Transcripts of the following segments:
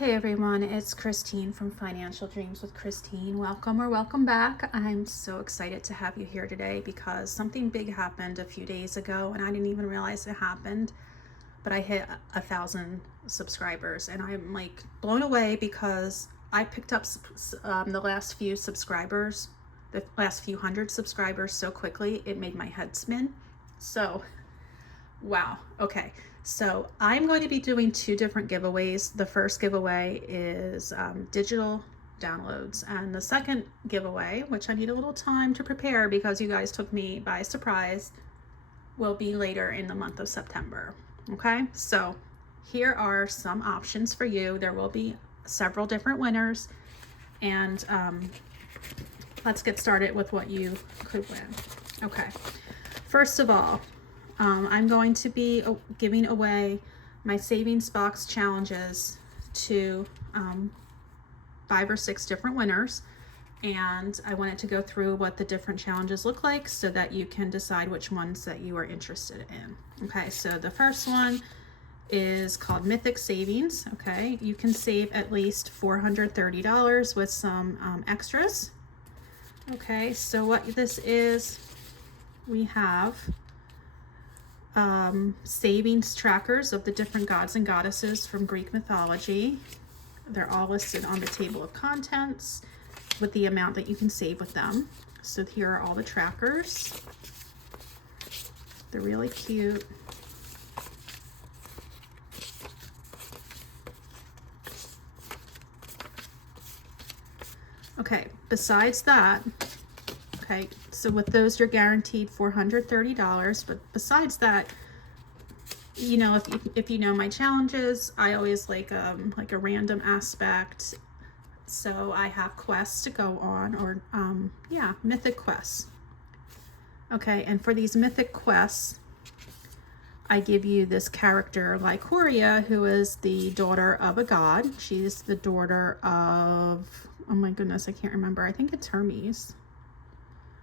Hey everyone, it's Christine from Financial Dreams with Christine. Welcome or welcome back. I'm so excited to have you here today because something big happened a few days ago and I didn't even realize it happened, but I hit 1,000 subscribers and I'm like blown away because I picked up the last few subscribers, the last few hundred subscribers so quickly it made my head spin. So wow. Okay. So I'm going to be doing two different giveaways. The first giveaway is digital downloads, and the second giveaway, which I need a little time to prepare because you guys took me by surprise, will be later in the month of September. Okay. So here are some options for you. There will be several different winners, and let's get started with what you could win. Okay. First of all, I'm going to be giving away my savings box challenges to 5 or 6 different winners, and I wanted to go through what the different challenges look like so that you can decide which ones that you are interested in. Okay, so the first one is called Mythic Savings. Okay, you can save at least $430 with some extras. Okay, so what this is, we have savings trackers of the different gods and goddesses from Greek mythology. They're all listed on the table of contents with the amount that you can save with them. So here are all the trackers. They're really cute. Okay, besides that, okay, so with those you're guaranteed $430, but besides that, you know, if you know my challenges, I always like a random aspect. So I have quests to go on, or yeah, mythic quests. Okay, and for these mythic quests, I give you this character, Lycoria, who is the daughter of a god. She's the daughter of, oh my goodness, I can't remember. I think it's Hermes.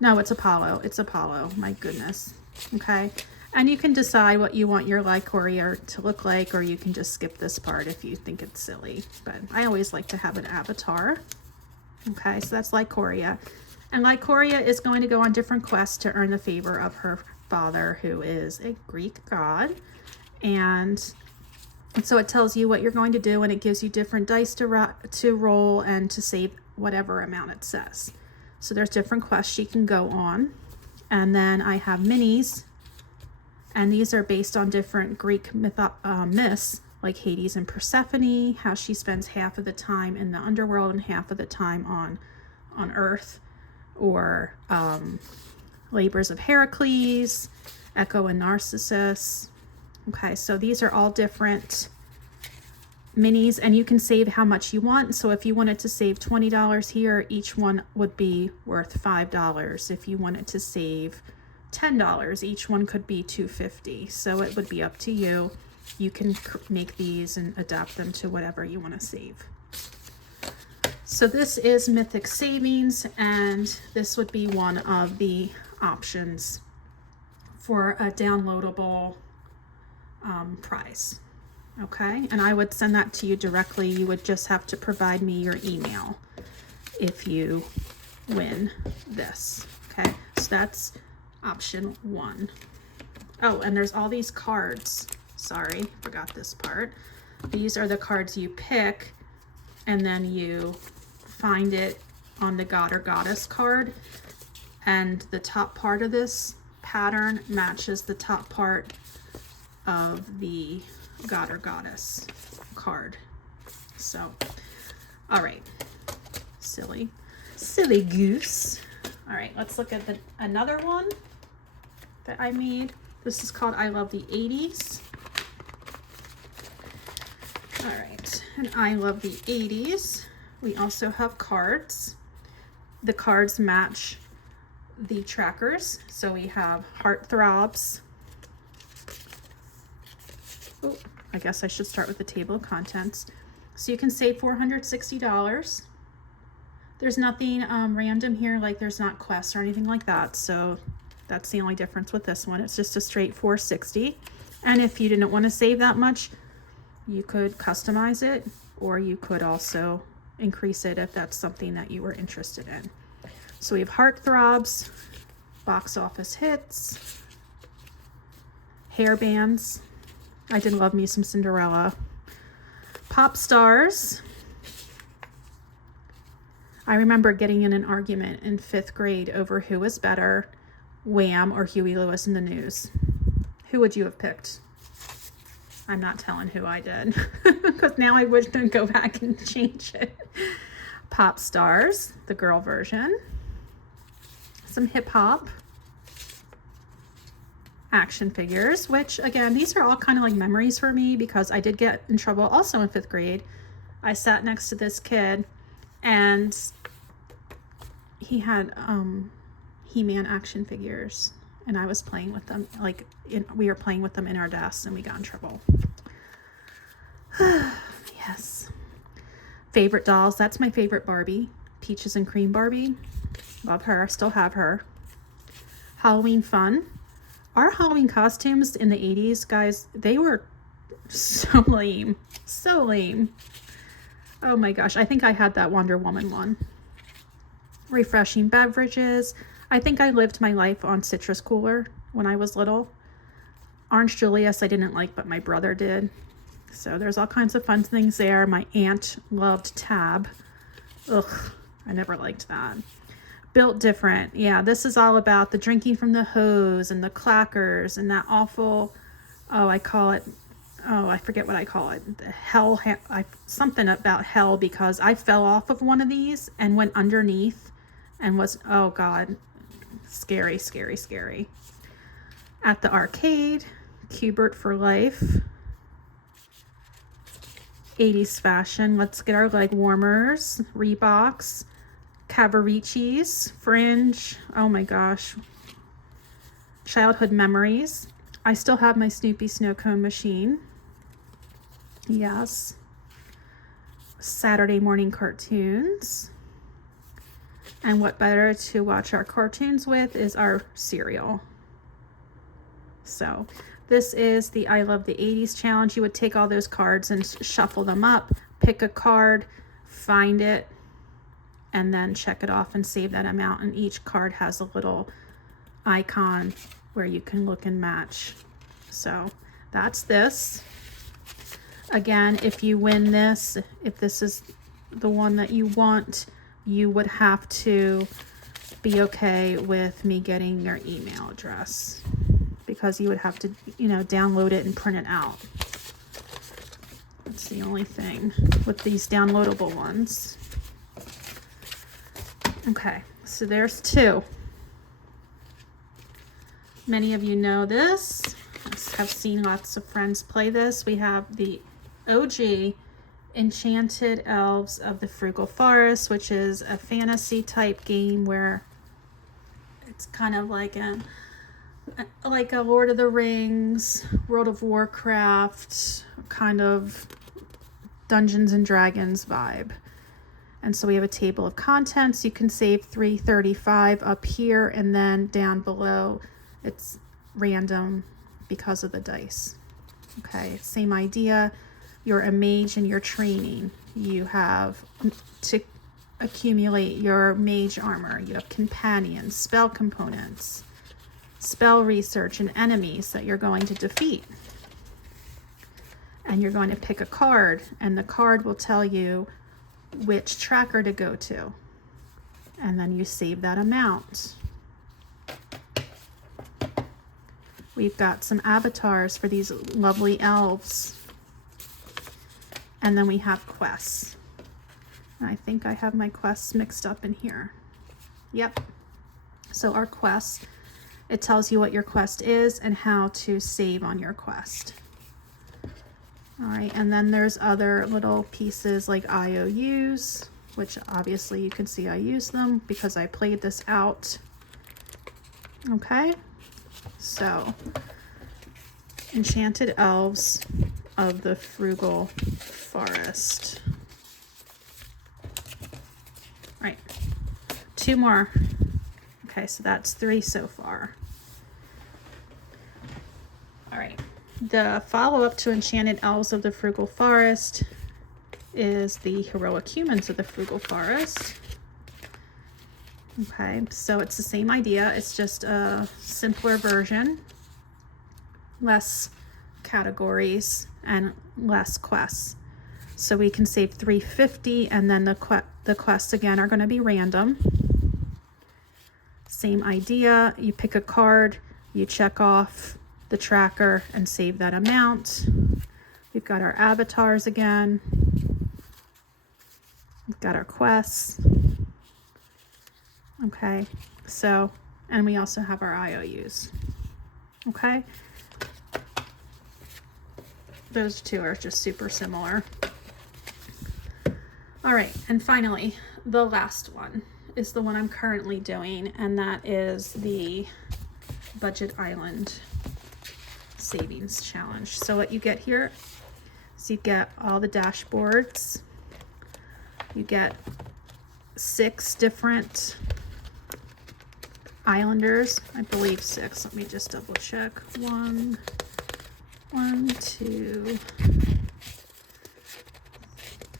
No, it's Apollo. It's Apollo. My goodness. Okay. And you can decide what you want your Lycoria to look like, or you can just skip this part if you think it's silly. But I always like to have an avatar. Okay, so that's Lycoria. And Lycoria is going to go on different quests to earn the favor of her father, who is a Greek god. And so it tells you what you're going to do, and it gives you different dice to roll and to save whatever amount it says. So there's different quests she can go on. And then I have minis, and these are based on different Greek myths, like Hades and Persephone, how she spends half of the time in the underworld and half of the time on Earth, or Labors of Heracles, Echo and Narcissus. Okay, so these are all different minis, and you can save how much you want. So if you wanted to save $20 here, each one would be worth $5. If you wanted to save $10, each one could be $2.50. So it would be up to you. You can make these and adapt them to whatever you want to save. So this is Mythic Savings, and this would be one of the options for a downloadable prize. Okay, and I would send that to you directly. You would just have to provide me your email if you win this. Okay, so that's option 1. Oh, and there's all these cards. Sorry, forgot this part. These are the cards you pick, and then you find it on the god or goddess card, and the top part of this pattern matches the top part of the god or goddess card. So, all right, silly goose. All right, let's look at another one that I made. This is called I Love the 80s. All right, and I Love the 80s. We also have cards. The cards match the trackers. So we have Heartthrobs. Oh, I guess I should start with the table of contents. So you can save $460. There's nothing random here, like there's not quests or anything like that. So that's the only difference with this one. It's just a straight $460. And if you didn't want to save that much, you could customize it or you could also increase it if that's something that you were interested in. So we have Heartthrobs, Box Office Hits, Hairbands. I did love me some Cinderella. Pop Stars. I remember getting in an argument in 5th grade over who was better, Wham or Huey Lewis in the News. Who would you have picked? I'm not telling who I did because now I wish to go back and change it. Pop Stars, the girl version. Some hip hop. Action figures, which again, these are all kind of like memories for me because I did get in trouble also in 5th grade. I sat next to this kid and he had He-Man action figures and I was playing with them, like we were playing with them in our desks and we got in trouble. Yes. Favorite dolls, that's my favorite Barbie, Peaches and Cream Barbie. Love her, still have her. Halloween fun. Our Halloween costumes in the 80s, guys, they were so lame. So lame. Oh my gosh, I think I had that Wonder Woman one. Refreshing beverages. I think I lived my life on Citrus Cooler when I was little. Orange Julius I didn't like, but my brother did. So there's all kinds of fun things there. My aunt loved Tab. Ugh, I never liked that. Built Different. Yeah, this is all about the drinking from the hose and the clackers and that awful, I forget what I call it. The hell, something about hell, because I fell off of one of these and went underneath and was, oh God, scary, scary, scary. At the arcade, Cubert for life. 80s fashion. Let's get our leg warmers. Reeboks. Cavaricci's, Fringe, oh my gosh, childhood memories. I still have my Snoopy snow cone machine. Yes. Saturday morning cartoons. And what better to watch our cartoons with is our cereal. So this is the I Love the 80s challenge. You would take all those cards and shuffle them up, pick a card, find it, and then check it off and save that amount. And each card has a little icon where you can look and match. So that's this. Again, if you win this, if this is the one that you want, you would have to be okay with me getting your email address, because you would have to, download it and print it out. That's the only thing with these downloadable ones. Okay, so there's 2. Many of you know this. I have seen lots of friends play this. We have the OG Enchanted Elves of the Frugal Forest, which is a fantasy type game where it's kind of like a Lord of the Rings, World of Warcraft, kind of Dungeons and Dragons vibe. And so we have a table of contents. You can save 335 up here, and then down below it's random because of the dice. Okay, same idea. You're a mage and you're training. You have to accumulate your mage armor. You have companions, spell components, spell research, and enemies that you're going to defeat. And you're going to pick a card, and the card will tell you which tracker to go to, and then you save that amount. We've got some avatars for these lovely elves, and then we have quests. And I think I have my quests mixed up in here. Yep. So our quests, it tells you what your quest is and how to save on your quest. All right, and then there's other little pieces like IOUs, which obviously you can see I use them because I played this out. Okay, so Enchanted Elves of the Frugal Forest. All right, 2 more. Okay, so that's 3 so far. All right. The follow-up to Enchanted Elves of the Frugal Forest is the Heroic Humans of the Frugal Forest. Okay, so it's the same idea. It's just a simpler version, less categories and less quests. So we can save 350, and then the quests again are going to be random. Same idea. You pick a card, you check off the tracker and save that amount. We've got our avatars again. We've got our quests. Okay, so, and we also have our IOUs. Okay, those two are just super similar. All right, and finally, the last one is the one I'm currently doing, and that is the Budget Island Savings Challenge. So what you get here is you get all the dashboards. You get 6 different islanders, I believe 6. Let me just double check. 1, 2,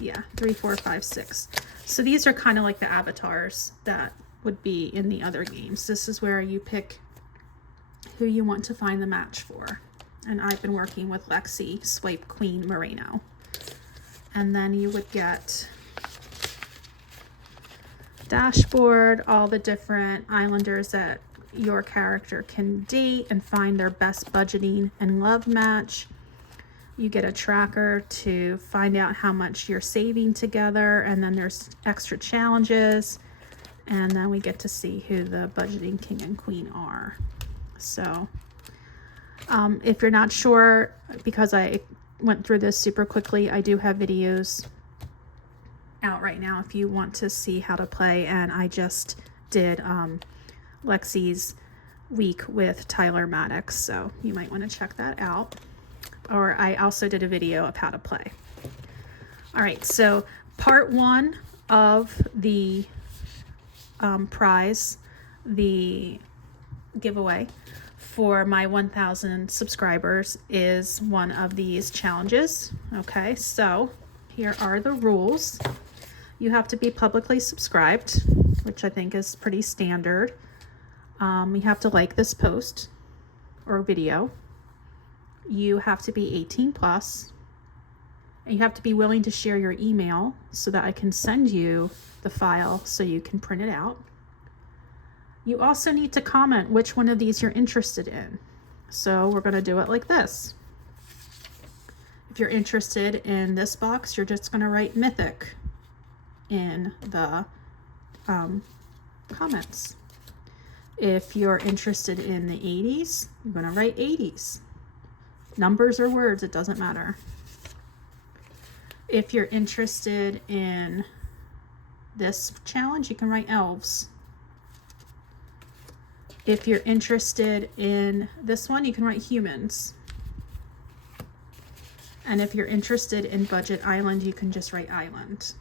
yeah, 3, 4, 5, 6. So these are kind of like the avatars that would be in the other games. This is where you pick who you want to find the match for. And I've been working with Lexi, Swipe Queen Moreno. And then you would get dashboard, all the different islanders that your character can date and find their best budgeting and love match. You get a tracker to find out how much you're saving together, and then there's extra challenges, and then we get to see who the budgeting king and queen are. So if you're not sure, because I went through this super quickly, I do have videos out right now if you want to see how to play, and I just did Lexi's week with Tyler Maddox, so you might want to check that out. Or I also did a video of how to play. All right, so part 1 of the prize, the giveaway for my 1,000 subscribers is one of these challenges. Okay, so here are the rules. You have to be publicly subscribed, which I think is pretty standard. You have to like this post or video. You have to be 18 plus, and you have to be willing to share your email so that I can send you the file so you can print it out. You also need to comment which one of these you're interested in. So we're going to do it like this. If you're interested in this box, you're just going to write mythic in the comments. If you're interested in the 80s, you're going to write 80s. Numbers or words, it doesn't matter. If you're interested in this challenge, you can write elves. If you're interested in this one, you can write humans. And if you're interested in Budget Island, you can just write island.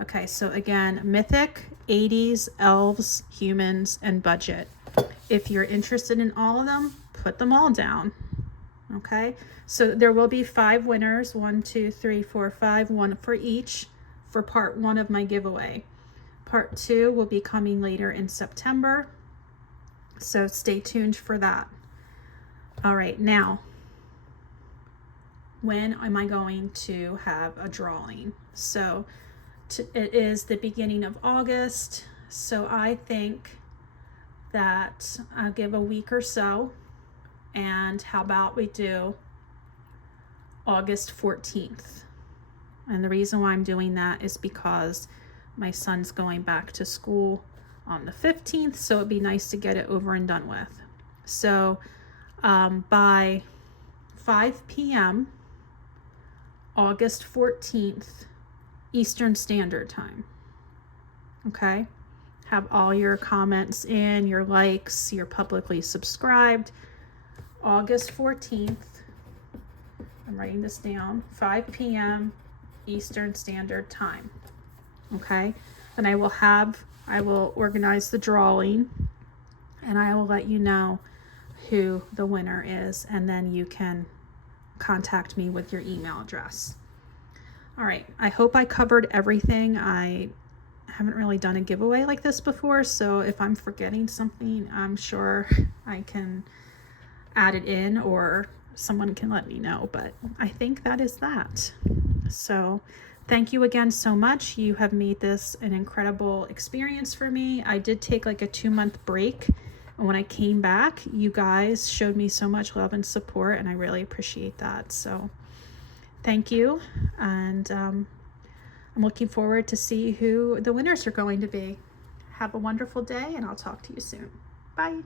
Okay, so again, mythic, 80s, elves, humans, and budget. If you're interested in all of them, put them all down. Okay, so there will be 5 winners, 1, 2, 3, 4, 5, 1 for each for part 1 of my giveaway. Part 2 will be coming later in September, so stay tuned for that. All right, now, when am I going to have a drawing? So it is the beginning of August, so I think that I'll give a week or so. And how about we do August 14th? And the reason why I'm doing that is because my son's going back to school on the 15th, so it'd be nice to get it over and done with. So by 5 p.m. August 14th Eastern Standard Time. Okay, have all your comments in, your likes, you're publicly subscribed. August 14th, I'm writing this down, 5 p.m. Eastern Standard Time. Okay, then I will organize the drawing, and I will let you know who the winner is, and then you can contact me with your email address. All right, I hope I covered everything. I haven't really done a giveaway like this before, so if I'm forgetting something, I'm sure I can add it in or someone can let me know, but I think that is that. So thank you again so much. You have made this an incredible experience for me. I did take like a 2-month break, and when I came back, you guys showed me so much love and support, and I really appreciate that. So thank you, and I'm looking forward to see who the winners are going to be. Have a wonderful day, and I'll talk to you soon. Bye.